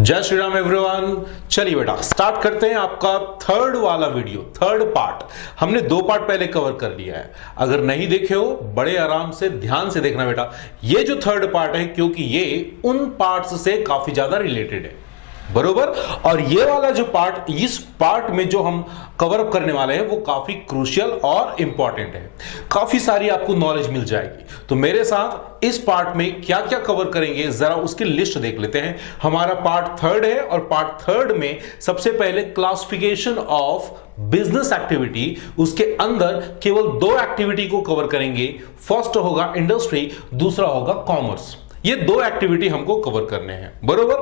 जय श्री राम एवरीवन। चलिए बेटा स्टार्ट करते हैं आपका थर्ड वाला वीडियो, थर्ड पार्ट। हमने दो पार्ट पहले कवर कर लिया है, अगर नहीं देखे हो बड़े आराम से ध्यान से देखना बेटा। ये जो थर्ड पार्ट है क्योंकि ये उन पार्ट्स से काफी ज्यादा रिलेटेड है, बरोबर। और ये वाला जो पार्ट, इस पार्ट में जो हम कवर अप करने वाले हैं वो काफी क्रूशियल और इंपॉर्टेंट है, काफी सारी आपको नॉलेज मिल जाएगी। तो मेरे साथ इस पार्ट में क्या क्या कवर करेंगे जरा उसकी लिस्ट देख लेते हैं। हमारा पार्ट थर्ड है और पार्ट थर्ड में सबसे पहले क्लासिफिकेशन ऑफ बिजनेस एक्टिविटी, उसके अंदर केवल दो एक्टिविटी को कवर करेंगे। फर्स्ट होगा इंडस्ट्री, दूसरा होगा कॉमर्स। ये दो एक्टिविटी हमको कवर करने हैं, बरोबर।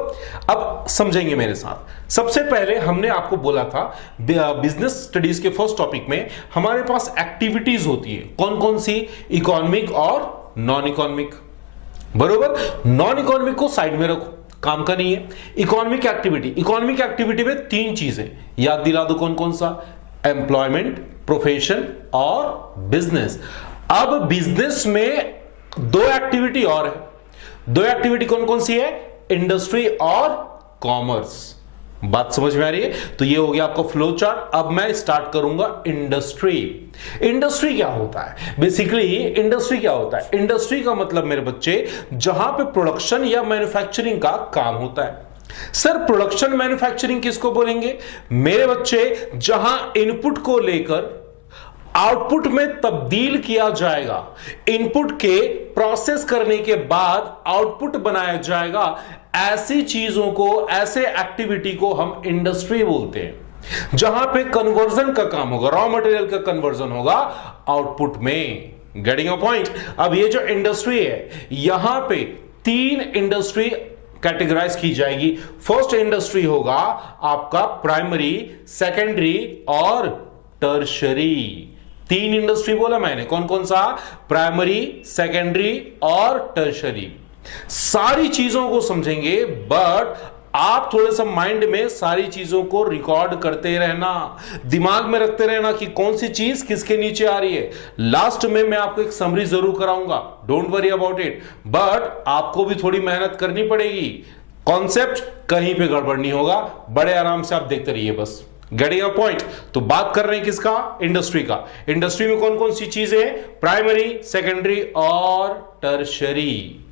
अब समझेंगे मेरे साथ। सबसे पहले हमने आपको बोला था बिजनेस स्टडीज के फर्स्ट टॉपिक में हमारे पास एक्टिविटीज होती है, कौन कौन सी, इकोनॉमिक और नॉन इकोनॉमिक, बरोबर। नॉन इकोनॉमिक को साइड में रखो, काम का नहीं है। इकोनॉमिक एक्टिविटी में तीन चीजें याद दिला दो, कौन कौन सा, एम्प्लॉयमेंट, प्रोफेशन और बिजनेस। अब बिजनेस में दो एक्टिविटी और है। दो एक्टिविटी कौन कौन सी है, इंडस्ट्री और कॉमर्स। बात समझ में आ रही है? तो ये हो गया आपका फ्लो चार्ट। अब मैं स्टार्ट करूंगा इंडस्ट्री। इंडस्ट्री क्या होता है? बेसिकली इंडस्ट्री क्या होता है? इंडस्ट्री का मतलब मेरे बच्चे जहां पे प्रोडक्शन या मैन्युफैक्चरिंग का काम होता है। सर प्रोडक्शन मैन्युफैक्चरिंग किसको बोलेंगे मेरे बच्चे? जहां इनपुट को लेकर आउटपुट में तब्दील किया जाएगा, इनपुट के प्रोसेस करने के बाद आउटपुट बनाया जाएगा, ऐसी चीजों को, ऐसे एक्टिविटी को हम इंडस्ट्री बोलते हैं। जहां पे कन्वर्जन का काम होगा, रॉ मटेरियल का कन्वर्जन होगा आउटपुट में। Getting a point? अब ये जो इंडस्ट्री है, यहां पे तीन इंडस्ट्री कैटेगराइज की जाएगी। फर्स्ट इंडस्ट्री होगा आपका प्राइमरी, सेकेंडरी और टर्शरी। तीन इंडस्ट्री बोला मैंने, कौन कौन सा, प्राइमरी, सेकेंडरी और टर्शरी। सारी चीजों को समझेंगे, बट आप थोड़े सा माइंड में सारी चीजों को रिकॉर्ड करते रहना, दिमाग में रखते रहना कि कौन सी चीज किसके नीचे आ रही है। लास्ट में मैं आपको एक समरी जरूर कराऊंगा, don't worry about it, but आपको भी थोड़ी मेहनत करनी पड़ेगी। कॉन्सेप्ट कहीं पे गड़बड़ नहीं होगा, बड़े आराम से आप देखते रहिए बस। Getting a point? तो बात कर रहे हैं किसका, इंडस्ट्री का। इंडस्ट्री में कौन कौन सी चीजें हैं, प्राइमरी, सेकेंडरी और टर्शरी।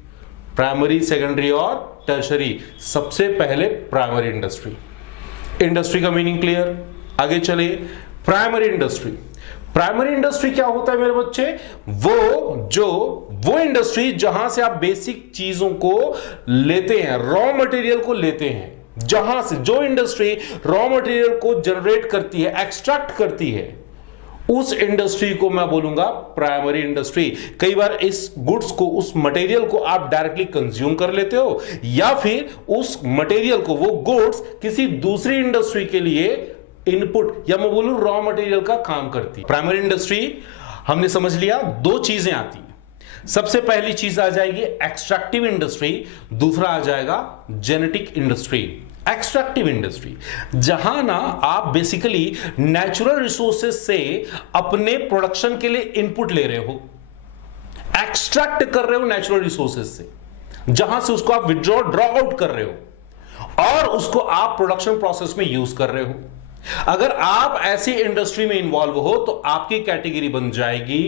प्राइमरी, सेकेंडरी और टर्शरी। सबसे पहले प्राइमरी इंडस्ट्री। इंडस्ट्री का मीनिंग क्लियर? आगे चले। प्राइमरी इंडस्ट्री, प्राइमरी इंडस्ट्री क्या होता है मेरे बच्चे? वो इंडस्ट्री जहां से आप बेसिक चीजों को लेते हैं, रॉ मटेरियल को लेते हैं, जहां से जो इंडस्ट्री रॉ मटेरियल को जनरेट करती है, एक्सट्रैक्ट करती है, उस इंडस्ट्री को मैं बोलूंगा प्राइमरी इंडस्ट्री। कई बार इस गुड्स को, उस मटेरियल को आप डायरेक्टली कंज्यूम कर लेते हो, या फिर उस मटेरियल को, वो गुड्स किसी दूसरी इंडस्ट्री के लिए इनपुट या मैं बोलूं रॉ मटेरियल का काम करती है। प्राइमरी इंडस्ट्री हमने समझ लिया, दो चीजें आती हैं। सबसे पहली चीज आ जाएगी एक्सट्रैक्टिव इंडस्ट्री, दूसरा आ जाएगा जेनेटिक इंडस्ट्री। एक्सट्रैक्टिव इंडस्ट्री जहां ना आप बेसिकली नेचुरल रिसोर्सेज से अपने प्रोडक्शन के लिए इनपुट ले रहे हो, एक्सट्रैक्ट कर रहे हो नेचुरल रिसोर्सेज से, जहां से उसको आप विड्रॉ, ड्रॉ आउट कर रहे हो और उसको आप प्रोडक्शन प्रोसेस में यूज कर रहे हो। अगर आप ऐसी इंडस्ट्री में इंवॉल्व हो तो आपकी कैटेगरी बन जाएगी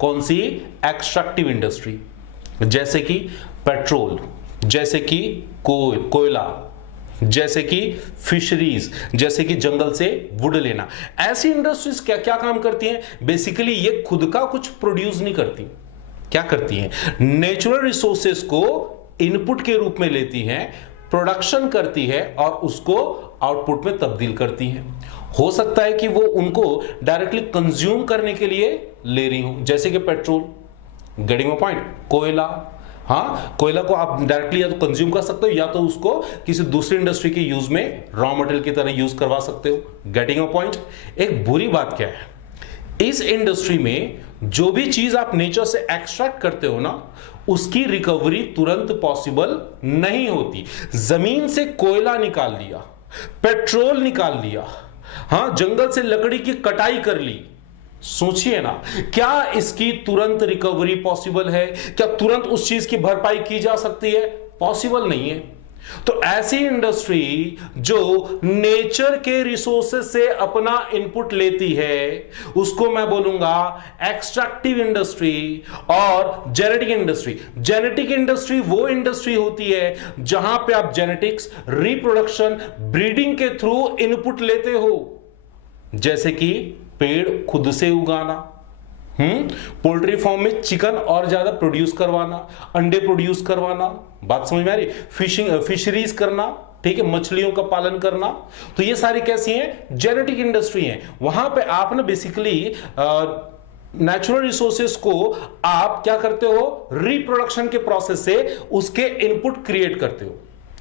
कौन सी, एक्सट्रैक्टिव इंडस्ट्री। जैसे कि पेट्रोल, जैसे कि कोयला, जैसे कि फिशरीज, जैसे कि जंगल से वुड लेना। ऐसी इंडस्ट्रीज क्या क्या काम करती हैं? बेसिकली ये खुद का कुछ प्रोड्यूस नहीं करती, क्या करती हैं, नेचुरल रिसोर्सेज को इनपुट के रूप में लेती हैं, प्रोडक्शन करती है और उसको आउटपुट में तब्दील करती है। हो सकता है कि वो उनको डायरेक्टली कंज्यूम करने के लिए ले रही हूं, जैसे कि पेट्रोल। Getting a point? कोयला, हाँ, कोयला को आप डायरेक्टली या तो कंज्यूम कर सकते हो या तो उसको किसी दूसरी इंडस्ट्री के यूज में रॉ मटेरियल की तरह यूज करवा सकते हो। Getting a point? एक बुरी बात क्या है, इस इंडस्ट्री में जो भी चीज आप नेचर से एक्सट्रैक्ट करते हो ना, उसकी रिकवरी तुरंत पॉसिबल नहीं होती। जमीन से कोयला निकाल लिया, पेट्रोल निकाल लिया, हाँ, जंगल से लकड़ी की कटाई कर ली, सोचिए ना, क्या इसकी तुरंत रिकवरी पॉसिबल है? क्या तुरंत उस चीज की भरपाई की जा सकती है? पॉसिबल नहीं है। तो ऐसी इंडस्ट्री जो नेचर के रिसोर्सेज से अपना इनपुट लेती है उसको मैं बोलूंगा एक्सट्रैक्टिव इंडस्ट्री और जेनेटिक इंडस्ट्री। जेनेटिक इंडस्ट्री वो इंडस्ट्री होती है जहां पे आप जेनेटिक्स, रिप्रोडक्शन, ब्रीडिंग के थ्रू इनपुट लेते हो, जैसे कि पेड़ खुद से उगाना, पोल्ट्री फार्म में चिकन और ज्यादा प्रोड्यूस करवाना, अंडे प्रोड्यूस करवाना, बात समझ में आ रही, फिशरीज करना, ठीक है, मछलियों का पालन करना। तो ये सारी कैसी हैं? जेनेटिक इंडस्ट्री हैं। वहां पे आप ना बेसिकली नेचुरल रिसोर्सेस को आप क्या करते हो, रिप्रोडक्शन के प्रोसेस से उसके इनपुट क्रिएट करते हो।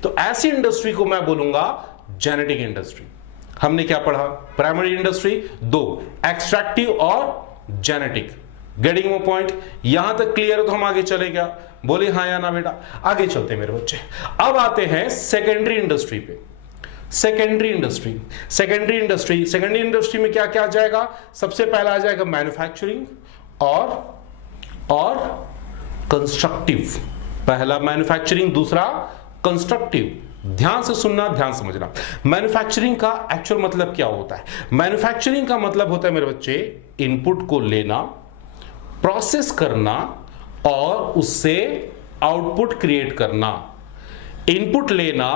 तो ऐसी इंडस्ट्री को मैं बोलूंगा जेनेटिक इंडस्ट्री। हमने क्या पढ़ा? प्राइमरी इंडस्ट्री दो, एक्सट्रैक्टिव और जेनेटिक। Getting my point? यहां तक क्लियर है तो हम आगे चले क्या? बोले हाँ या ना बेटा? आगे चलते मेरे बच्चे। अब आते हैं सेकेंडरी इंडस्ट्री पे। Secondary industry, secondary industry, secondary industry में क्या क्या आ जाएगा? सबसे पहला आ जाएगा मैन्युफैक्चरिंग और कंस्ट्रक्टिव। पहला मैन्युफैक्चरिंग, दूसरा कंस्ट्रक्टिव। ध्यान से सुनना, ध्यान समझना। मैन्युफैक्चरिंग का एक्चुअल मतलब क्या होता है? मैन्युफैक्चरिंग का मतलब होता है मेरे बच्चे इनपुट को लेना, प्रोसेस करना और उससे आउटपुट क्रिएट करना। इनपुट लेना,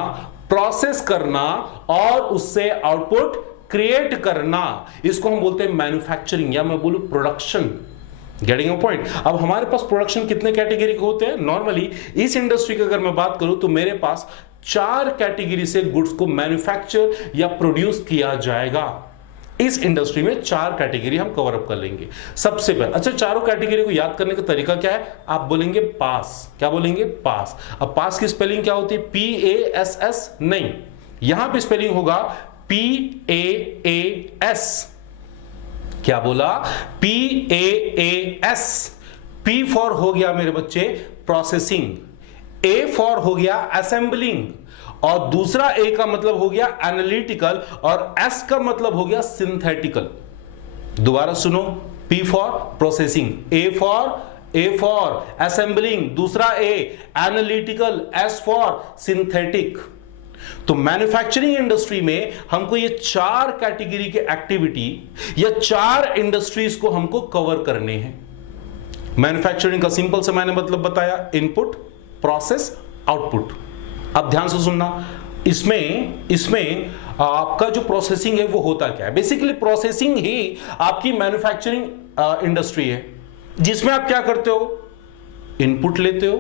प्रोसेस करना और उससे आउटपुट क्रिएट करना, इसको हम बोलते हैं मैन्युफैक्चरिंग, या मैं बोलूं प्रोडक्शन। Getting a point? अब हमारे पास प्रोडक्शन कितने कैटेगरी के होते हैं? नॉर्मली इस इंडस्ट्री की अगर मैं बात करूं तो मेरे पास 4 कैटेगरी से गुड्स को मैन्युफैक्चर या प्रोड्यूस किया जाएगा। इस इंडस्ट्री में 4 कैटेगरी हम कवर अप कर लेंगे। सबसे पहले, अच्छा, चारों कैटेगरी को याद करने का तरीका क्या है? आप बोलेंगे पास। क्या बोलेंगे? पास। अब पास की स्पेलिंग क्या होती है? PASS नहीं, यहां पे स्पेलिंग होगा PAAS। क्या बोला? PAAS। P फॉर हो गया मेरे बच्चे प्रोसेसिंग, A फॉर हो गया असेंबलिंग, और दूसरा A का मतलब हो गया एनालिटिकल, और S का मतलब हो गया सिंथेटिकल। दोबारा सुनो, P for processing, A for assembling, दूसरा A analytical, S for synthetic. तो मैन्युफैक्चरिंग इंडस्ट्री में हमको ये 4 कैटेगरी के एक्टिविटी या 4 इंडस्ट्रीज को हमको कवर करने हैं। मैन्युफैक्चरिंग का सिंपल से मैंने मतलब बताया, इनपुट, प्रोसेस, आउटपुट। अब ध्यान से सुनना, इसमें आपका जो प्रोसेसिंग है वो होता क्या है? बेसिकली प्रोसेसिंग ही आपकी मैन्युफैक्चरिंग इंडस्ट्री है, जिसमें आप क्या करते हो? इनपुट लेते हो,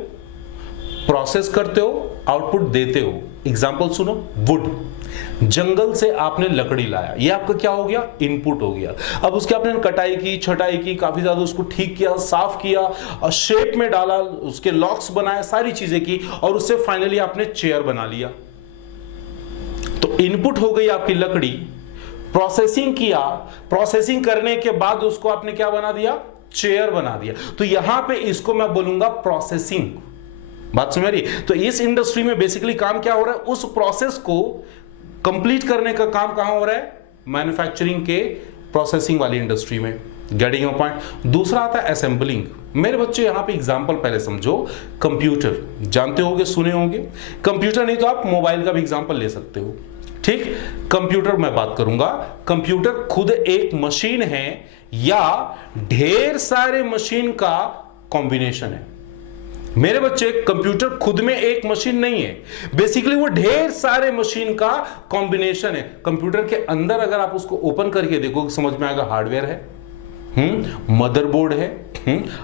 प्रोसेस करते हो, आउटपुट देते हो। एग्जांपल सुनो, वुड, जंगल से आपने लकड़ी लाया, ये आपका क्या हो गया? इनपुट हो गया। अब उसके आपने कटाई की, छटाई की, काफी ज्यादा उसको ठीक किया, साफ किया, शेप में डाला, उसके लॉक्स बनाए, सारी चीजें की, और उससे फाइनली आपने चेयर बना लिया। तो इनपुट हो गई आपकी लकड़ी, प्रोसेसिंग किया, प्रोसेसिंग करने के बाद उसको आपने क्या बना दिया? चेयर बना दिया। तो यहां पे इसको मैं बोलूंगा प्रोसेसिंग। बात समझ रही? तो इस इंडस्ट्री में बेसिकली काम क्या हो रहा है? उस प्रोसेस को कंप्लीट करने का काम कहां हो रहा है? मैन्युफैक्चरिंग के प्रोसेसिंग वाली इंडस्ट्री में। Getting your point? दूसरा आता है असेंबलिंग। मेरे बच्चे यहां पे एग्जांपल पहले समझो। कंप्यूटर जानते होंगे, सुने होंगे। कंप्यूटर नहीं तो आप मोबाइल का भी एग्जांपल ले सकते हो, ठीक? कंप्यूटर मैं बात करूंगा। कंप्यूटर खुद एक मशीन है या ढेर सारे मशीन का कॉम्बिनेशन है? मेरे बच्चे, कंप्यूटर खुद में एक मशीन नहीं है, बेसिकली वो ढेर सारे मशीन का कॉम्बिनेशन है। कंप्यूटर के अंदर अगर आप उसको ओपन करके देखो समझ में आएगा, हार्डवेयर है, मदरबोर्ड है,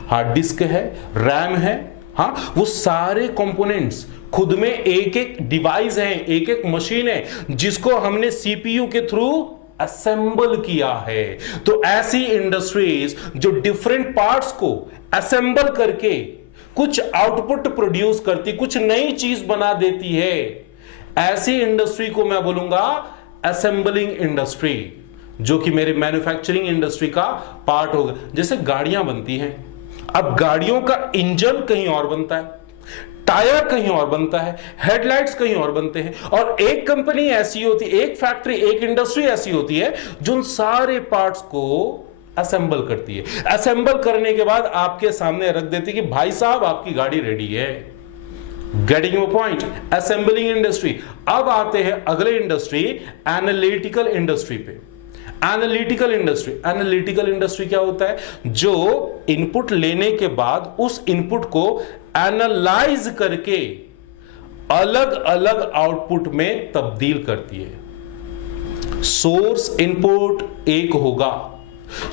हार्ड डिस्क है, रैम है, हाँ, वो सारे कंपोनेंट्स खुद में एक एक डिवाइस है, एक एक मशीन है, जिसको हमने सीपीयू के थ्रू असेंबल किया है। तो ऐसी इंडस्ट्रीज जो डिफरेंट पार्ट्स को असेंबल करके कुछ आउटपुट प्रोड्यूस करती, कुछ नई चीज बना देती है, ऐसी इंडस्ट्री को मैं बोलूंगा असेंबलिंग इंडस्ट्री, जो कि मेरे मैन्युफैक्चरिंग इंडस्ट्री का पार्ट होगा। जैसे गाड़ियां बनती हैं, अब गाड़ियों का इंजन कहीं और बनता है, टायर कहीं और बनता है, हेडलाइट्स कहीं और बनते हैं, और एक कंपनी ऐसी होती है, एक फैक्ट्री, एक इंडस्ट्री ऐसी होती है जो उन सारे पार्ट्स को असेंबल करती है। असेंबल करने के बाद आपके सामने रख देती है कि भाई साहब आपकी गाड़ी रेडी है। Getting your point? Assembling industry. अब आते हैं अगले इंडस्ट्री, एनालिटिकल इंडस्ट्री पे। एनालिटिकल इंडस्ट्री, एनालिटिकल इंडस्ट्री क्या होता है? जो इनपुट लेने के बाद उस इनपुट को एनालाइज करके अलग अलग आउटपुट में तब्दील करती है। सोर्स इनपुट एक होगा,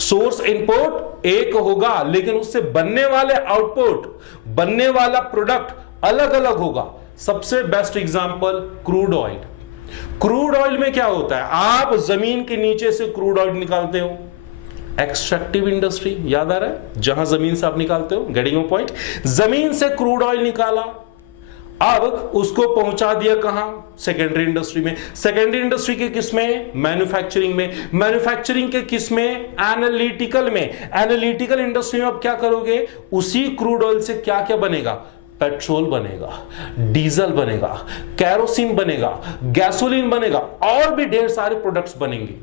सोर्स इनपुट एक होगा, लेकिन उससे बनने वाले आउटपुट, बनने वाला प्रोडक्ट अलग अलग होगा। सबसे best example crude oil. Crude oil में क्या होता है? आप जमीन के नीचे से क्रूड ऑयल निकालते हो, एक्सट्रैक्टिव इंडस्ट्री, याद आ रहा है? जहां जमीन से आप निकालते हो, गेटिंग योर पॉइंट? जमीन से क्रूड ऑयल निकाला, अब उसको पहुंचा दिया कहां? सेकेंडरी इंडस्ट्री में। सेकेंडरी इंडस्ट्री के किस में? मैन्युफैक्चरिंग में। मैन्युफैक्चरिंग के किस में? एनालिटिकल में। एनालिटिकल इंडस्ट्री में अब क्या करोगे? उसी क्रूड ऑयल से क्या क्या बनेगा? पेट्रोल बनेगा, डीजल बनेगा, कैरोसिन बनेगा, गैसोलीन बनेगा, और भी ढेर सारे प्रोडक्ट्स बनेंगे।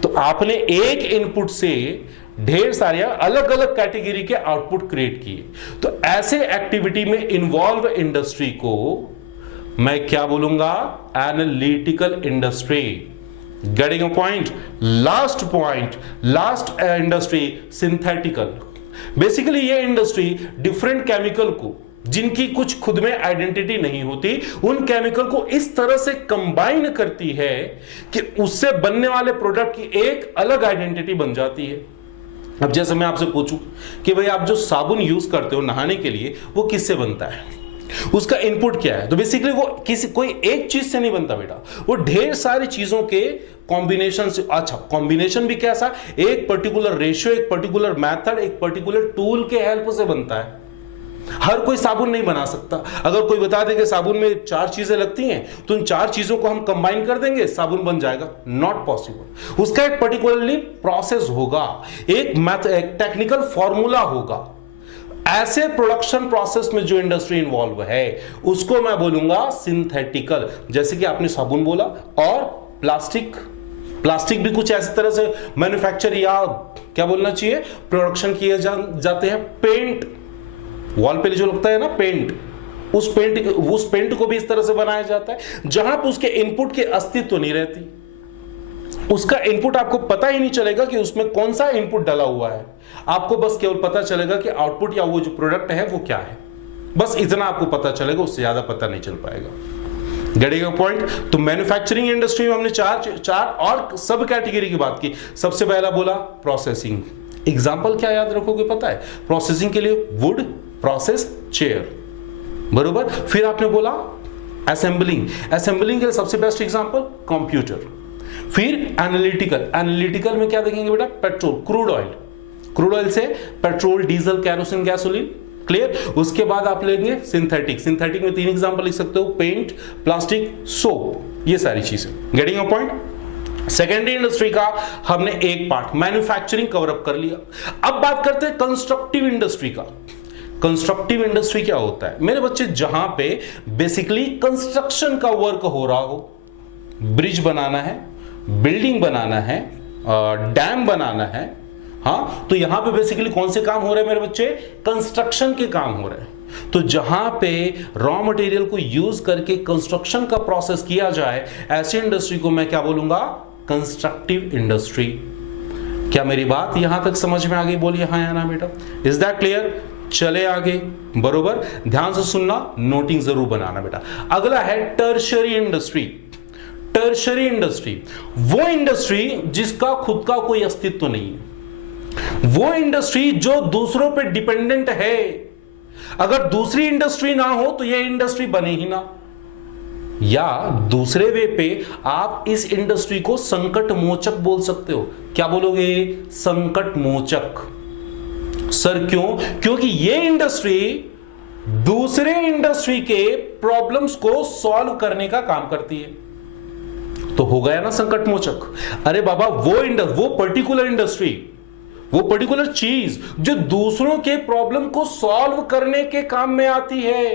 तो आपने एक इनपुट से ढेर सारे अलग अलग कैटेगरी के आउटपुट क्रिएट किए। तो ऐसे एक्टिविटी में इन्वॉल्व इंडस्ट्री को मैं क्या बोलूंगा? Analytical industry. Getting a point? Last point, last industry, synthetical. Basically ये इंडस्ट्री डिफरेंट केमिकल को, जिनकी कुछ खुद में आइडेंटिटी नहीं होती, उन केमिकल को इस तरह से कंबाइन करती है कि उससे बनने वाले प्रोडक्ट की एक अलग आइडेंटिटी बन जाती है। अब जैसे मैं आपसे पूछूं कि भाई आप जो साबुन यूज करते हो नहाने के लिए, वो किससे बनता है? उसका इनपुट क्या है? तो बेसिकली वो कोई एक चीज से नहीं बनता बेटा, वो ढेर सारी चीजों के कॉम्बिनेशन से। अच्छा, कॉम्बिनेशन भी कैसा? एक पर्टिकुलर रेशियो, एक पर्टिकुलर मेथड, एक पर्टिकुलर टूल के हेल्प से बनता है। हर कोई साबुन नहीं बना सकता। अगर कोई बता दे कि साबुन में 4 चीजें लगती हैं, तो उन 4 चीजों को हम कंबाइन कर देंगे, साबुन बन जाएगा। Not possible. उसका एक पर्टिकुलरली प्रोसेस होगा, एक टेक्निकल फॉर्मूला होगा। ऐसे प्रोडक्शन प्रोसेस में जो इंडस्ट्री इन्वॉल्व है, उसको मैं बोलूंगा सिंथेटिकल। जैसे कि आपने साबुन बोला, और प्लास्टिक भी कुछ ऐसी तरह से मैन्युफैक्चर, या क्या बोलना चाहिए, प्रोडक्शन किए जाते हैं। पेंट, वॉल पे जो लगता है ना पेंट, उस पेंट को भी इस तरह से बनाया जाता है, जहां पर उसके इनपुट की अस्तित्व नहीं रहती। उसका इनपुट आपको पता ही नहीं चलेगा कि उसमें कौन सा इनपुट डाला हुआ है। आपको बस केवल पता चलेगा कि आउटपुट या वो जो प्रोडक्ट है वो क्या है। बस इतना आपको पता चलेगा, उससे ज्यादा पता नहीं चल पाएगा। Getting your point? तो मैन्युफैक्चरिंग इंडस्ट्री में हमने चार और सब कैटेगरी की बात की। सबसे पहला बोला प्रोसेसिंग। एग्जाम्पल क्या याद रखोगे पता है? प्रोसेसिंग के लिए वुड प्रोसेस चेयर, बरोबर। फिर आपने बोला असेंबलिंग के लिए सबसे बेस्ट एग्जांपल कंप्यूटर। फिर एनालिटिकल में क्या देखेंगे बेटा? पेट्रोल, क्रूड ऑयल से petrol, diesel, kerosene, gasoline. Clear? उसके बाद आप लेंगे सिंथेटिक में 3 एग्जांपल लिख सकते हो, पेंट, प्लास्टिक, सोप, ये सारी चीजें। Getting a point? Secondary industry का हमने एक पार्ट मैन्युफैक्चरिंग कवर अप कर लिया। अब बात करते हैं कंस्ट्रक्टिव इंडस्ट्री का। कंस्ट्रक्टिव इंडस्ट्री क्या होता है मेरे बच्चे? जहां पे बेसिकली कंस्ट्रक्शन का वर्क हो रहा हो, ब्रिज बनाना है, बिल्डिंग बनाना है, डैम बनाना है। हाँ, तो यहां पे बेसिकली कौन से काम हो रहे हैं मेरे बच्चे? कंस्ट्रक्शन के काम हो रहे हैं। तो जहां पे रॉ मटेरियल को यूज करके कंस्ट्रक्शन का प्रोसेस किया जाए, ऐसी इंडस्ट्री को मैं क्या बोलूंगा? Constructive industry. क्या मेरी बात यहां तक समझ में आ गई? बोलिए हाँ या ना बेटा। Is that clear? चले आगे, बरोबर। ध्यान से सुनना, नोटिंग जरूर बनाना बेटा। अगला है टर्शरी इंडस्ट्री। टर्शरी इंडस्ट्री वो इंडस्ट्री जिसका खुद का कोई अस्तित्व नहीं है, वो इंडस्ट्री जो दूसरों पे डिपेंडेंट है। अगर दूसरी इंडस्ट्री ना हो तो ये इंडस्ट्री बने ही ना। या दूसरे वे पे आप इस इंडस्ट्री को संकट मोचक बोल सकते हो। क्या बोलोगे? संकट मोचक। सर क्यों? क्योंकि ये इंडस्ट्री दूसरे इंडस्ट्री के प्रॉब्लम्स को सॉल्व करने का काम करती है। तो हो गया ना संकट मोचक। अरे बाबा, वो पर्टिकुलर इंडस्ट्री, वो पर्टिकुलर चीज जो दूसरों के प्रॉब्लम को सॉल्व करने के काम में आती है,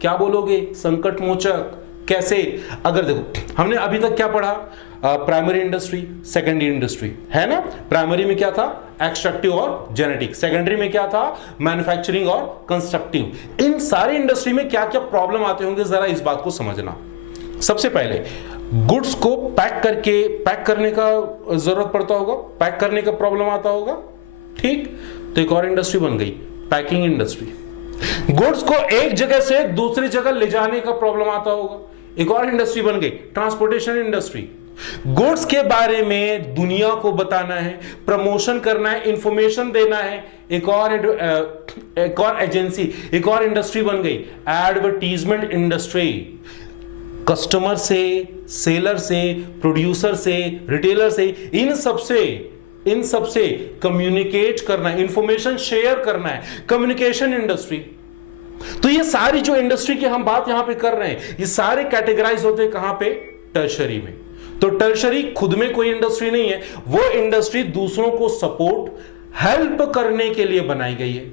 क्या बोलोगे? संकट मोचक। कैसे? अगर देखो हमने अभी तक क्या पढ़ा, प्राइमरी इंडस्ट्री, सेकेंडरी इंडस्ट्री, है ना? प्राइमरी में क्या था? एक्सट्रैक्टिव और जेनेटिक। सेकेंडरी में क्या था? मैन्युफैक्चरिंग और कंस्ट्रक्टिव। इन सारी इंडस्ट्री में क्या क्या प्रॉब्लम आते होंगे, जरा इस बात को समझना। सबसे पहले गुड्स को पैक करने का जरूरत पड़ता होगा, पैक करने का प्रॉब्लम आता होगा, ठीक? तो एक और इंडस्ट्री बन गई, पैकिंग इंडस्ट्री। गुड्स को एक जगह से दूसरी जगह ले जाने का प्रॉब्लम आता होगा, एक और इंडस्ट्री बन गई, ट्रांसपोर्टेशन इंडस्ट्री। गुड्स के बारे में दुनिया को बताना है, प्रमोशन करना है, इंफॉर्मेशन देना है, एक और एजेंसी, एक और इंडस्ट्री बन गई, एडवर्टीजमेंट इंडस्ट्री। कस्टमर से, सेलर से, प्रोड्यूसर से, रिटेलर से, इन सबसे कम्युनिकेट करना है, इंफॉर्मेशन शेयर करना है, कम्युनिकेशन इंडस्ट्री। तो ये सारी जो इंडस्ट्री की हम बात यहां पे कर रहे हैं, ये सारे कैटेगराइज होते हैं कहां पे? टर्शरी में। तो टर्शरी खुद में कोई इंडस्ट्री नहीं है, वो इंडस्ट्री दूसरों को सपोर्ट, हेल्प करने के लिए बनाई गई है।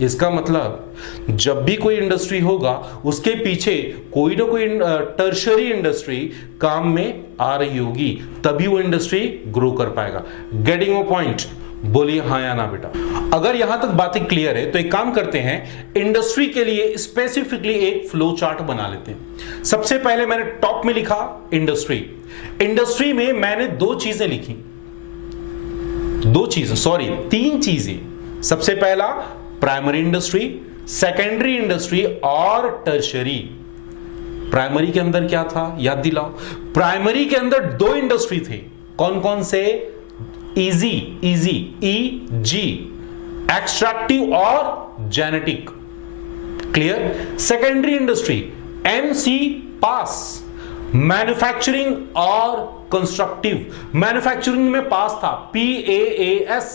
इसका मतलब जब भी कोई इंडस्ट्री होगा उसके पीछे कोई ना कोई टर्शरी इंडस्ट्री काम में आ रही होगी, तभी वो इंडस्ट्री ग्रो कर पाएगा। Getting a point? बोलिए हाँ या ना बेटा। अगर यहां तक बातें क्लियर है तो एक काम करते हैं, इंडस्ट्री के लिए स्पेसिफिकली एक फ्लो चार्ट बना लेते हैं। सबसे पहले मैंने टॉप में लिखा इंडस्ट्री। इंडस्ट्री में मैंने तीन चीजें। सबसे पहला प्राइमरी इंडस्ट्री, सेकेंडरी इंडस्ट्री और टर्शरी। प्राइमरी के अंदर क्या था याद दिलाओ? प्राइमरी के अंदर दो इंडस्ट्री थे। कौन कौन से? इजी, EG, एक्सट्रैक्टिव और genetic. Clear? Secondary industry MC, पास, मैन्युफैक्चरिंग और कंस्ट्रक्टिव। मैन्युफैक्चरिंग में पास था PAAS,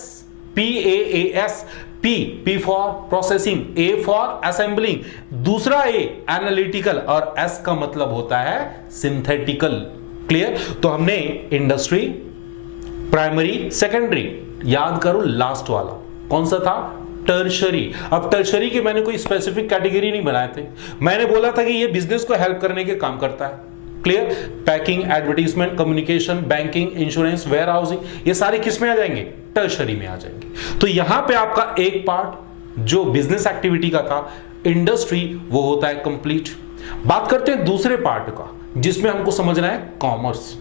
P for processing, A for assembling, दूसरा A एनालिटिकल और S का मतलब होता है सिंथेटिकल। क्लियर? तो हमने इंडस्ट्री, प्राइमरी, सेकेंडरी, याद करो लास्ट वाला कौन सा था? टर्शरी। अब टर्शरी के मैंने कोई स्पेसिफिक कैटेगरी नहीं बनाए थे, मैंने बोला था कि ये बिजनेस को हेल्प करने के काम करता है। Clear? Packing, advertisement, communication, banking, insurance, warehousing, ये सारे किस में आ जाएंगे? टर्शरी में आ जाएंगे। तो यहां पे आपका एक पार्ट जो बिजनेस एक्टिविटी का था, इंडस्ट्री, वो होता है कंप्लीट। बात करते हैं दूसरे पार्ट का, जिसमें हमको समझना है कॉमर्स।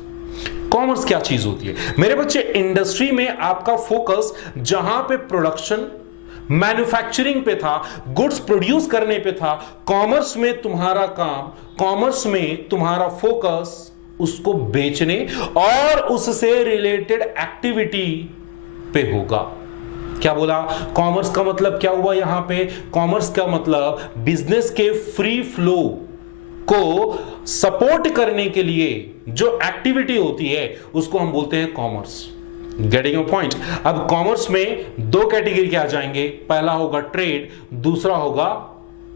कॉमर्स क्या चीज होती है मेरे बच्चे? इंडस्ट्री में आपका फोकस जहां पे प्रोडक्शन, मैन्युफैक्चरिंग पे था, गुड्स प्रोड्यूस करने पे था, कॉमर्स में तुम्हारा काम, कॉमर्स में तुम्हारा फोकस उसको बेचने और उससे रिलेटेड एक्टिविटी पे होगा। क्या बोला? कॉमर्स का मतलब क्या हुआ यहां पे? कॉमर्स का मतलब बिजनेस के फ्री फ्लो को सपोर्ट करने के लिए जो एक्टिविटी होती है उसको हम बोलते हैं कॉमर्स। Getting a point? अब कॉमर्स में दो कैटेगरी के आ जाएंगे, पहला होगा ट्रेड, दूसरा होगा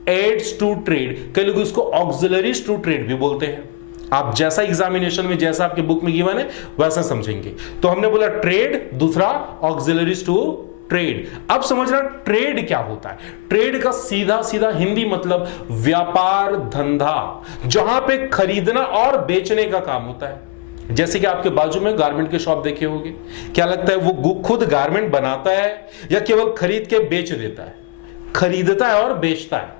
एड्स टू ट्रेड। कई लोग इसको ऑक्सिलरीज टू ट्रेड भी बोलते हैं। आप जैसा एग्जामिनेशन में, जैसा आपके बुक में गिवन है वैसा समझेंगे। तो हमने बोला ट्रेड, दूसरा ऑक्सिलरीज टू ट्रेड। अब समझना ट्रेड क्या होता है। ट्रेड का सीधा सीधा हिंदी मतलब व्यापार, धंधा, जहां पे खरीदना और बेचने का काम होता है। जैसे कि आपके बाजू में गारमेंट के शॉप देखे होंगे, क्या लगता है वो खुद गारमेंट बनाता है या केवल खरीद के बेच देता है? खरीदता है और बेचता है।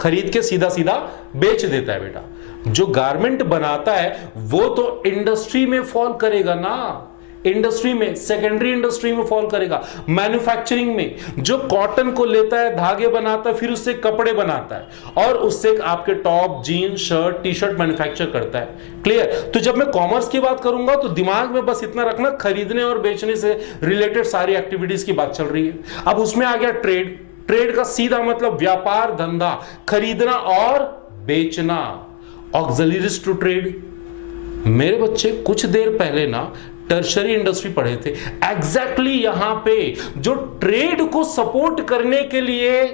खरीद के सीधा सीधा बेच देता है बेटा। जो गारमेंट बनाता है वो तो इंडस्ट्री में फॉल करेगा ना, इंडस्ट्री में, सेकेंडरी इंडस्ट्री में फॉल करेगा। मैन्युफैक्चरिंग में जो कॉटन को लेता है, धागे बनाता है, फिर उससे कपड़े बनाता है और उससे आपके top, jeans, shirt, T shirt manufacture करता है। क्लियर? तो जब मैं कॉमर्स की बात करूंगा तो दिमाग में बस इतना रखना, खरीदने और बेचने से रिलेटेड सारी एक्टिविटीज की बात चल रही है। अब उसमें आ गया ट्रेड। ट्रेड का सीधा मतलब व्यापार, धंधा, खरीदना और बेचना। Auxiliaries to trade. मेरे बच्चे कुछ देर पहले ना टर्शरी इंडस्ट्री पढ़े थे। एग्जैक्टली यहां पे जो ट्रेड को सपोर्ट करने के लिए,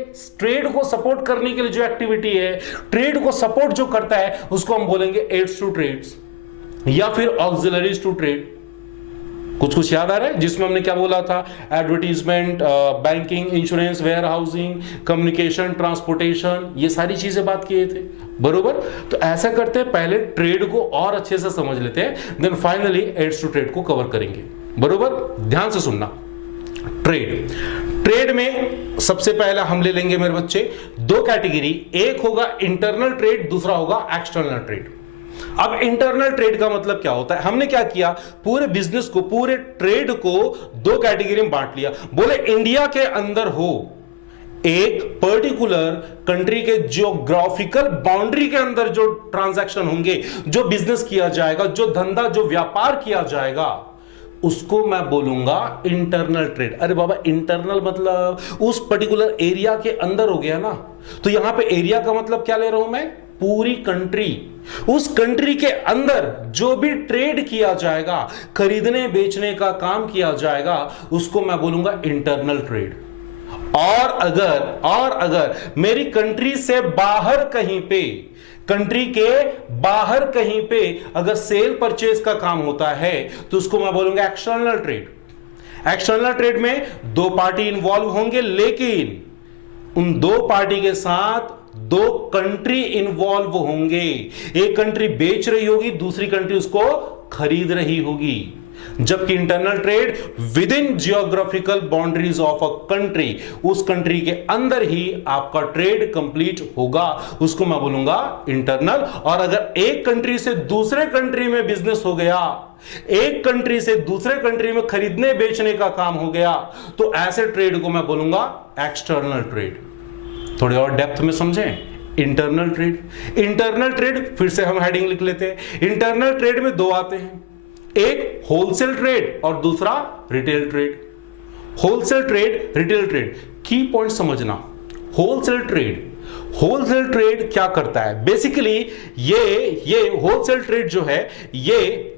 जो एक्टिविटी है, ट्रेड को सपोर्ट जो करता है उसको हम बोलेंगे एड्स टू ट्रेड्स या फिर ऑक्सिलरीज टू ट्रेड। कुछ कुछ याद आ रहा है जिसमें हमने क्या बोला था? Advertisement, banking, insurance, warehousing, communication, transportation, ये सारी चीजें बात किए थे, बरोबर। तो ऐसा करते हैं, पहले ट्रेड को और अच्छे से समझ लेते हैं, then finally aids to trade को कवर करेंगे, बरोबर। ध्यान से सुनना। ट्रेड में सबसे पहला हम ले लेंगे मेरे बच्चे दो कैटेगरी, एक होगा इंटरनल ट्रेड, दूसरा होगा एक्सटर्नल ट्रेड। अब इंटरनल ट्रेड का मतलब क्या होता है? हमने क्या किया, पूरे बिजनेस को, पूरे ट्रेड को दो कैटेगरी में बांट लिया। बोले इंडिया के अंदर हो, एक पर्टिकुलर कंट्री के जियोग्राफिकल बाउंड्री के अंदर जो ट्रांजैक्शन होंगे, जो बिजनेस किया जाएगा, जो धंधा, जो व्यापार किया जाएगा, उसको मैं बोलूंगा इंटरनल ट्रेड। अरे बाबा, इंटरनल मतलब उस पर्टिकुलर एरिया के अंदर हो गया ना। तो यहां पे एरिया का मतलब क्या ले रहा हूं मैं? पूरी कंट्री। उस कंट्री के अंदर जो भी ट्रेड किया जाएगा, खरीदने बेचने का काम किया जाएगा, उसको मैं बोलूंगा इंटरनल ट्रेड। और अगर मेरी कंट्री से बाहर कहीं पे, कंट्री के बाहर कहीं पे अगर सेल परचेज का काम होता है, तो उसको मैं बोलूंगा एक्सटर्नल ट्रेड। एक्सटर्नल ट्रेड में दो पार्टी इन्वॉल्व होंगे, लेकिन उन दो पार्टी के साथ दो कंट्री इन्वॉल्व होंगे। एक कंट्री बेच रही होगी, दूसरी कंट्री उसको खरीद रही होगी। जबकि internal trade with in geographical boundaries of a country, उस कंट्री के अंदर ही आपका ट्रेड कंप्लीट होगा, उसको मैं बोलूंगा इंटरनल। और अगर एक कंट्री से दूसरे कंट्री में बिजनेस हो गया, एक कंट्री से दूसरे कंट्री में खरीदने बेचने का काम हो गया, तो ऐसे ट्रेड को मैं बोलूंगा एक्सटर्नल ट्रेड। थोड़े और डेप्थ में समझें, इंटरनल ट्रेड। इंटरनल ट्रेड फिर से हम हेडिंग लिख लेते हैं। इंटरनल ट्रेड में दो आते हैं, एक होलसेल ट्रेड और दूसरा retail trade. Wholesale trade, retail trade, की पॉइंट समझना। होलसेल ट्रेड क्या करता है? बेसिकली ये होलसेल ट्रेड जो है, ये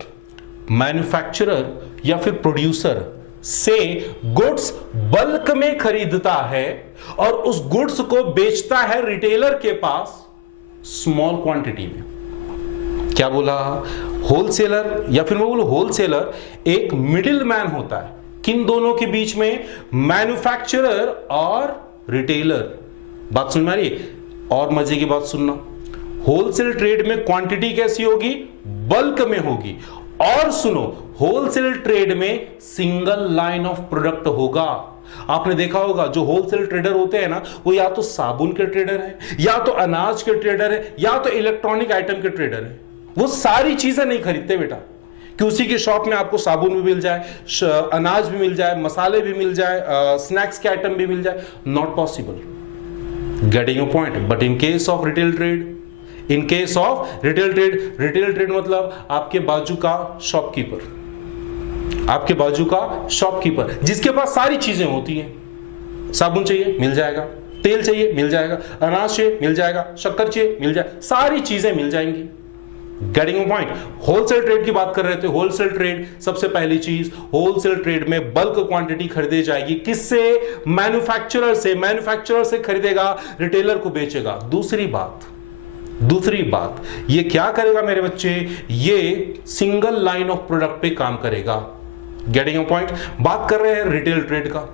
मैन्युफैक्चरर या फिर प्रोड्यूसर से गुड्स बल्क में खरीदता है और उस गुड्स को बेचता है रिटेलर के पास स्मॉल क्वांटिटी में। क्या बोला? होलसेलर या फिर मैं बोलूं होलसेलर एक मिडिल मैन होता है किन दोनों के बीच में? मैन्युफैक्चरर और रिटेलर। बात सुन मारिए, और मजे की बात सुनना। होलसेल ट्रेड में क्वांटिटी कैसी होगी? बल्क में होगी। और सुनो, होलसेल ट्रेड में सिंगल लाइन ऑफ प्रोडक्ट होगा। आपने देखा होगा जो होलसेल ट्रेडर होते हैं ना, वो या तो साबुन के ट्रेडर है, या तो अनाज के ट्रेडर है, या तो इलेक्ट्रॉनिक आइटम के ट्रेडर है। वो सारी चीजें नहीं खरीदते बेटा, कि उसी की शॉप में आपको साबुन भी मिल जाए, अनाज भी मिल जाए, मसाले भी मिल जाए, स्नैक्स के आइटम भी मिल जाए। Not possible. Getting your point. But in case of retail trade, retail trade मतलब आपके बाजू का शॉपकीपर, जिसके पास सारी चीजें होती हैं। साबुन चाहिए मिल जाएगा, तेल चाहिए मिल जाएगा, अनाज चाहिए मिल जाएगा, शक्कर चाहिए मिल जाएगा, सारी चीजें मिल जाएंगी। Getting your point. Wholesale trade की बात कर रहे थे। होलसेल ट्रेड, सबसे पहली चीज, होलसेल ट्रेड में बल्क क्वांटिटी खरीदी जाएगी। किससे? मैन्युफैक्चरर से खरीदेगा, रिटेलर को बेचेगा। दूसरी बात, ये क्या करेगा मेरे बच्चे? ये सिंगल लाइन ऑफ प्रोडक्ट पे काम करेगा। Getting your point. बात कर रहे हैं रिटेल ट्रेड का।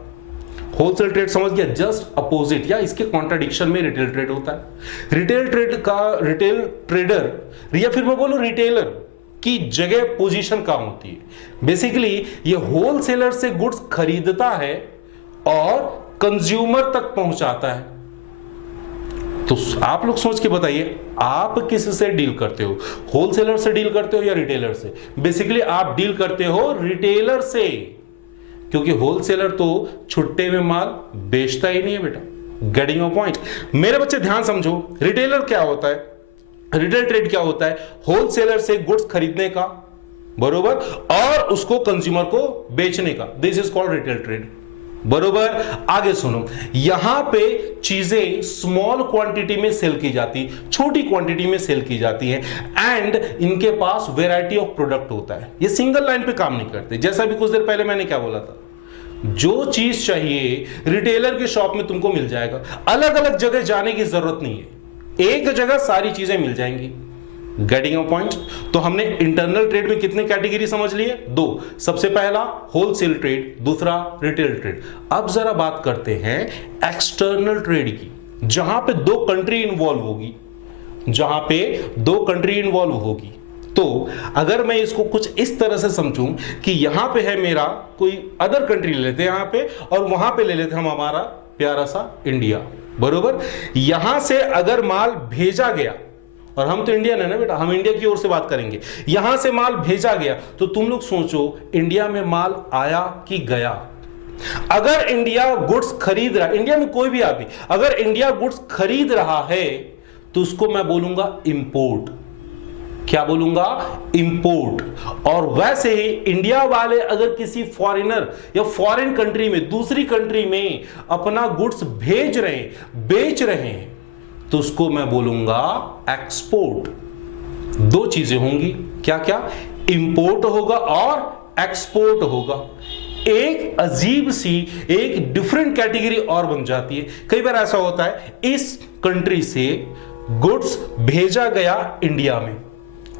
होलसेल ट्रेड समझ गया, जस्ट अपोजिट या इसके कॉन्ट्राडिक्शन में रिटेल ट्रेड होता है। रिटेल ट्रेडर या फिर मैं बोलूं रिटेलर की जगह पोजीशन काम होती है। बेसिकली ये होलसेलर से गुड्स खरीदता है और कंज्यूमर तक पहुंचाता है। तो आप लोग सोच के बताइए, आप किससे डील करते हो? होलसेलर से डील करते हो या रिटेलर से? बेसिकली आप डील करते हो रिटेलर से, क्योंकि होलसेलर तो छुट्टे में माल बेचता ही नहीं है बेटा। Getting your point. मेरे बच्चे ध्यान समझो, रिटेलर क्या होता है? रिटेल ट्रेड क्या होता है? होलसेलर से गुड्स खरीदने का, बरोबर, और उसको कंज्यूमर को बेचने का। This is called retail trade, बरोबर। आगे सुनो, यहां पे चीजें स्मॉल क्वांटिटी में सेल की जाती, छोटी क्वांटिटी में सेल की जाती है, एंड इनके पास वैरायटी ऑफ प्रोडक्ट होता है। ये सिंगल लाइन पे काम नहीं करते। जैसा भी कुछ देर पहले मैंने क्या बोला था, जो चीज चाहिए रिटेलर की शॉप में तुमको मिल जाएगा। अलग अलग जगह जाने की जरूरत नहीं है, एक जगह सारी चीजें मिल जाएंगी। Getting a point? तो हमने इंटरनल ट्रेड में कितने कैटेगरी समझ लिए? 2। सबसे पहला होलसेल ट्रेड, दूसरा रिटेल ट्रेड। अब जरा बात करते हैं एक्सटर्नल ट्रेड की, जहां पे 2 कंट्री इन्वॉल्व होगी, जहां पे 2 कंट्री इन्वॉल्व होगी। तो अगर मैं इसको कुछ इस तरह से समझूं कि यहां पे है मेरा कोई अदर कंट्री ले लेते हैं यहां पे, और वहां पे ले लेते हम हमारा प्यारा सा इंडिया, बरोबर। यहां से अगर माल भेजा गया, और हम तो इंडियन है ना बेटा, हम इंडिया की ओर से बात करेंगे, यहां से माल भेजा गया, तो तुम लोग सोचो इंडिया में माल आया कि गया? अगर इंडिया गुड्स खरीद रहा है, इंडिया में कोई भी आदमी अगर इंडिया गुड्स खरीद रहा है तो उसको मैं बोलूंगा इंपोर्ट। क्या बोलूंगा? इंपोर्ट। और वैसे ही इंडिया वाले अगर किसी फॉरेनर या फॉरेन कंट्री में, दूसरी कंट्री में अपना गुड्स भेज रहे हैं, बेच रहे हैं, तो उसको मैं बोलूंगा एक्सपोर्ट। 2 चीजें होंगी, क्या क्या? इंपोर्ट होगा और एक्सपोर्ट होगा। एक अजीब सी, एक डिफरेंट कैटेगरी और बन जाती है। कई बार ऐसा होता है, इस कंट्री से गुड्स भेजा गया इंडिया में,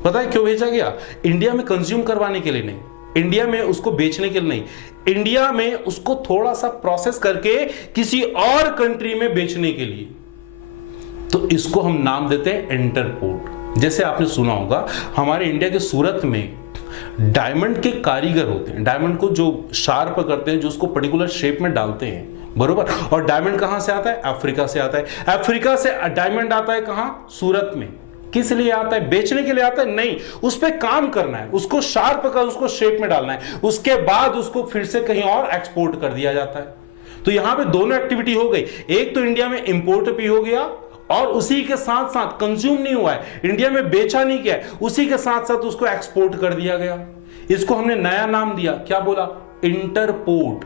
पता है क्यों भेजा गया? इंडिया में कंज्यूम करवाने के लिए नहीं, इंडिया में उसको बेचने के लिए नहीं, इंडिया में उसको थोड़ा सा प्रोसेस करके किसी और कंट्री में बेचने के लिए। तो इसको हम नाम देते हैं इंटरपोर्ट। जैसे आपने सुना होगा हमारे इंडिया के सूरत में डायमंड के कारीगर होते हैं, डायमंड को जो शार्प करते हैं, जो उसको पर्टिकुलर शेप में डालते हैं, बरोबर। और डायमंड कहां से आता है? अफ्रीका से आता है। अफ्रीका से डायमंड आता है कहां? सूरत में। किस लिए आता है? बेचने के लिए आता है? नहीं, उस पर काम करना है, उसको शार्प कर, उसको शेप में डालना है, उसके बाद उसको फिर से कहीं और एक्सपोर्ट कर दिया जाता है। तो यहां पे दोनों एक्टिविटी हो गई। एक तो इंडिया में इंपोर्ट भी हो गया, और उसी के साथ साथ कंज्यूम नहीं हुआ है, इंडिया में बेचा नहीं गया, उसी के साथ साथ उसको एक्सपोर्ट कर दिया गया। इसको हमने नया नाम दिया, क्या बोला? इंटरपोर्ट।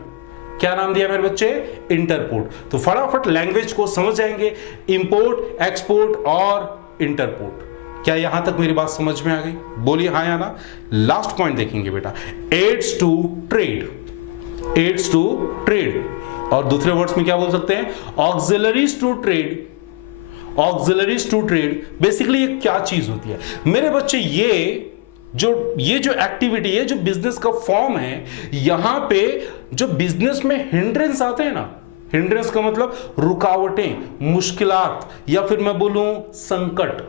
क्या नाम दिया मेरे बच्चे? इंटरपोर्ट। तो फटाफट लैंग्वेज को समझ जाएंगे, इंपोर्ट, एक्सपोर्ट और इंटरपोर्ट। क्या यहां तक मेरी बात समझ में आ गई? बोलिए हाँ या ना। लास्ट पॉइंट देखेंगे बेटा, aids to trade. Aids to trade, और दूसरे वर्ड्स में क्या बोल सकते हैं? Auxiliaries to trade. Auxiliaries to trade basically ये क्या चीज होती है मेरे बच्चे? ये जो एक्टिविटी है, जो बिजनेस का फॉर्म है, यहां पे जो बिजनेस में हिंड्रेंस आते हैं ना, हिंड्रेंस का मतलब रुकावटें, मुश्किलात, या फिर मैं बोलूं संकट,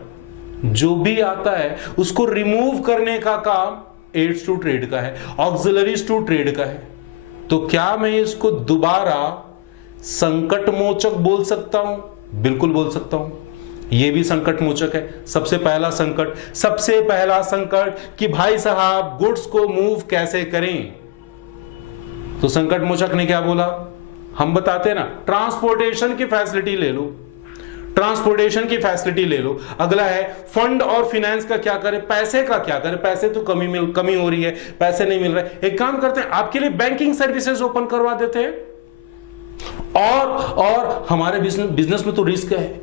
जो भी आता है उसको रिमूव करने का काम एड्स टू ट्रेड का है, ऑक्सिलरीज टू ट्रेड का है। तो क्या मैं इसको दोबारा संकट मोचक बोल सकता हूं? बिल्कुल बोल सकता हूं, यह भी संकट मोचक है। सबसे पहला संकट कि भाई साहब गुड्स को मूव कैसे करें, तो संकट मोचक ने क्या बोला? हम बताते हैं ना, ट्रांसपोर्टेशन की फैसिलिटी ले लो, ट्रांसपोर्टेशन की फैसिलिटी ले लो। अगला है फंड और फाइनेंस का क्या करे, पैसे का क्या करे, पैसे तो कमी हो रही है, पैसे नहीं मिल रहे। एक काम करते हैं, आपके लिए बैंकिंग सर्विसेज ओपन करवा देते हैं। और हमारे बिजनेस में तो रिस्क है,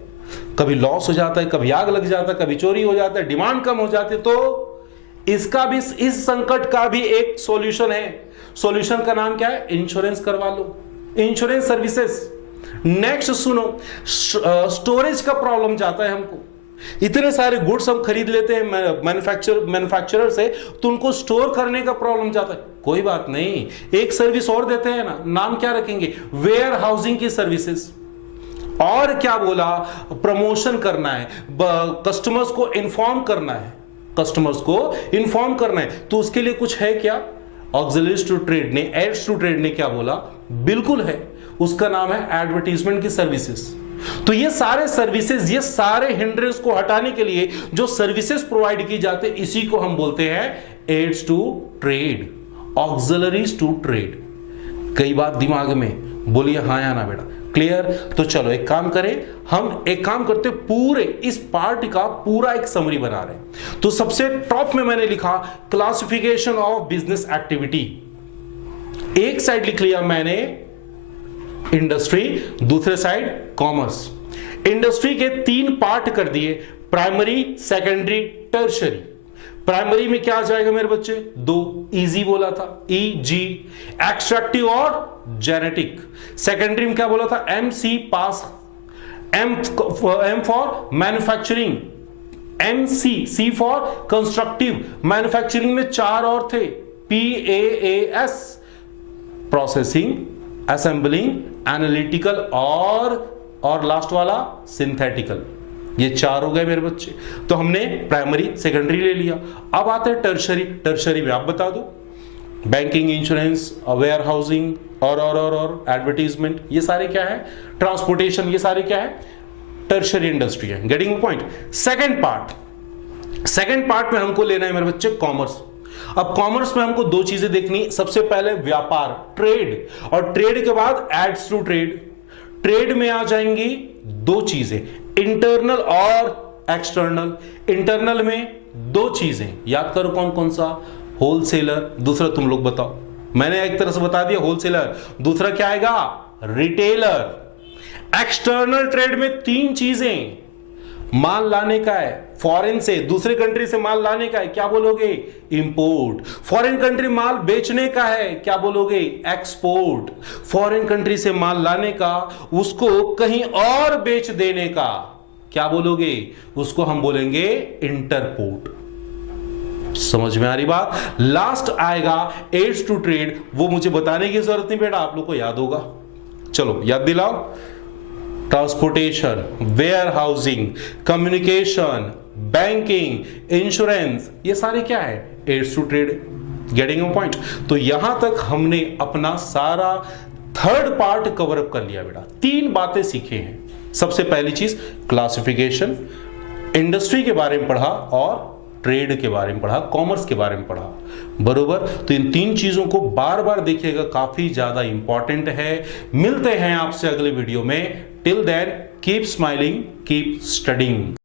कभी लॉस हो जाता है, कभी आग लग जाता है, कभी चोरी हो जाता है, डिमांड कम हो जाती है। तो इसका भी, इस संकट का भी एक सॉल्यूशन है। सॉल्यूशन का नाम क्या है? इंश्योरेंस करवा लो, इंश्योरेंस सर्विसेज। नेक्स्ट सुनो, स्टोरेज का प्रॉब्लम जाता है हमको, इतने सारे गुड्स हम खरीद लेते हैं मैन्युफैक्चरर से, तो उनको स्टोर करने का प्रॉब्लम जाता है। कोई बात नहीं, एक सर्विस और देते हैं ना, नाम क्या रखेंगे? वेयर हाउसिंग की सर्विसेज। और क्या बोला? प्रमोशन करना है, कस्टमर्स को इन्फॉर्म करना है, कस्टमर्स को इन्फॉर्म करना है, तो उसके लिए कुछ है क्या? ऑक्सिलरीज टू ट्रेड ने, एड्स टू ट्रेड ने क्या बोला? बिल्कुल है, उसका नाम है एडवर्टीजमेंट की सर्विसेज। तो ये सारे सर्विसेज, ये सारे हिंड्रेंस को हटाने के लिए जो सर्विसेज प्रोवाइड की जाती है, इसी को हम बोलते हैं aids to trade, auxiliaries to trade. कई बात दिमाग में, बोलिए हाँ या ना बेटा, क्लियर? तो चलो एक काम करें, हम एक काम करते, पूरे इस पार्ट का पूरा एक समरी बना रहे हैं। तो सबसे टॉप में मैंने लिखा क्लासिफिकेशन ऑफ बिजनेस एक्टिविटी। एक साइड लिख लिया मैंने इंडस्ट्री, दूसरे साइड कॉमर्स। इंडस्ट्री के 3 पार्ट कर दिए, प्राइमरी, सेकेंडरी, टर्शरी। प्राइमरी में क्या आ जाएगा मेरे बच्चे? 2, इजी बोला था, EG, एक्सट्रैक्टिव और जेनेटिक। सेकेंडरी में क्या बोला था? MC, pass. M for manufacturing, MC, C for constructive, manufacturing में 4 और थे, PAAS, प्रोसेसिंग, असेंबलिंग, एनालिटिकल और लास्ट वाला सिंथेटिकल। ये 4 हो गए मेरे बच्चे। तो हमने प्राइमरी सेकेंडरी ले लिया। अब आते हैं टर्शरी। टर्शरी में आप बता दो, बैंकिंग, इंश्योरेंस, वेयर हाउसिंग और एडवर्टीजमेंट, ये सारे क्या है, ट्रांसपोर्टेशन, ये सारे क्या है, टर्शरी इंडस्ट्री है। Getting point. सेकंड पार्ट में हमको लेना है मेरे बच्चे कॉमर्स। अब कॉमर्स में हमको 2 चीजें देखनी। सबसे पहले व्यापार, ट्रेड, और ट्रेड के बाद एड्स टू ट्रेड। ट्रेड में आ जाएंगी 2 चीजें, इंटरनल और एक्सटर्नल। इंटरनल में 2 चीजें याद करो, कौन कौन सा, होलसेलर, दूसरा तुम लोग बताओ, मैंने एक तरह से बता दिया होलसेलर, दूसरा क्या आएगा, रिटेलर। एक्सटर्नल ट्रेड में 3 चीजें, माल लाने का है फॉरेन से, दूसरे कंट्री से माल लाने का है, क्या बोलोगे, इंपोर्ट। फॉरेन कंट्री माल बेचने का है, क्या बोलोगे, एक्सपोर्ट। फॉरेन कंट्री से माल लाने का, उसको कहीं और बेच देने का, क्या बोलोगे, उसको हम बोलेंगे इंटरपोर्ट। समझ में आ रही बात। लास्ट आएगा एड्स टू ट्रेड, वो मुझे बताने की जरूरत नहीं बेटा, आप लोग को याद होगा। चलो याद दिलाओ, transportation, warehousing, communication, banking, insurance, ये सारे क्या है, aids to trade. Getting point. तो यहां तक हमने अपना सारा थर्ड पार्ट कवर अप कर लिया बेटा। 3 बातें सीखे हैं। सबसे पहली चीज क्लासिफिकेशन, इंडस्ट्री के बारे में पढ़ा और ट्रेड के बारे में पढ़ा, कॉमर्स के बारे में पढ़ा, बरोबर। तो इन 3 चीजों को बार बार देखिएगा, काफी ज्यादा इंपॉर्टेंट है। मिलते हैं आपसे अगले वीडियो में। Till then keep smiling, keep studying.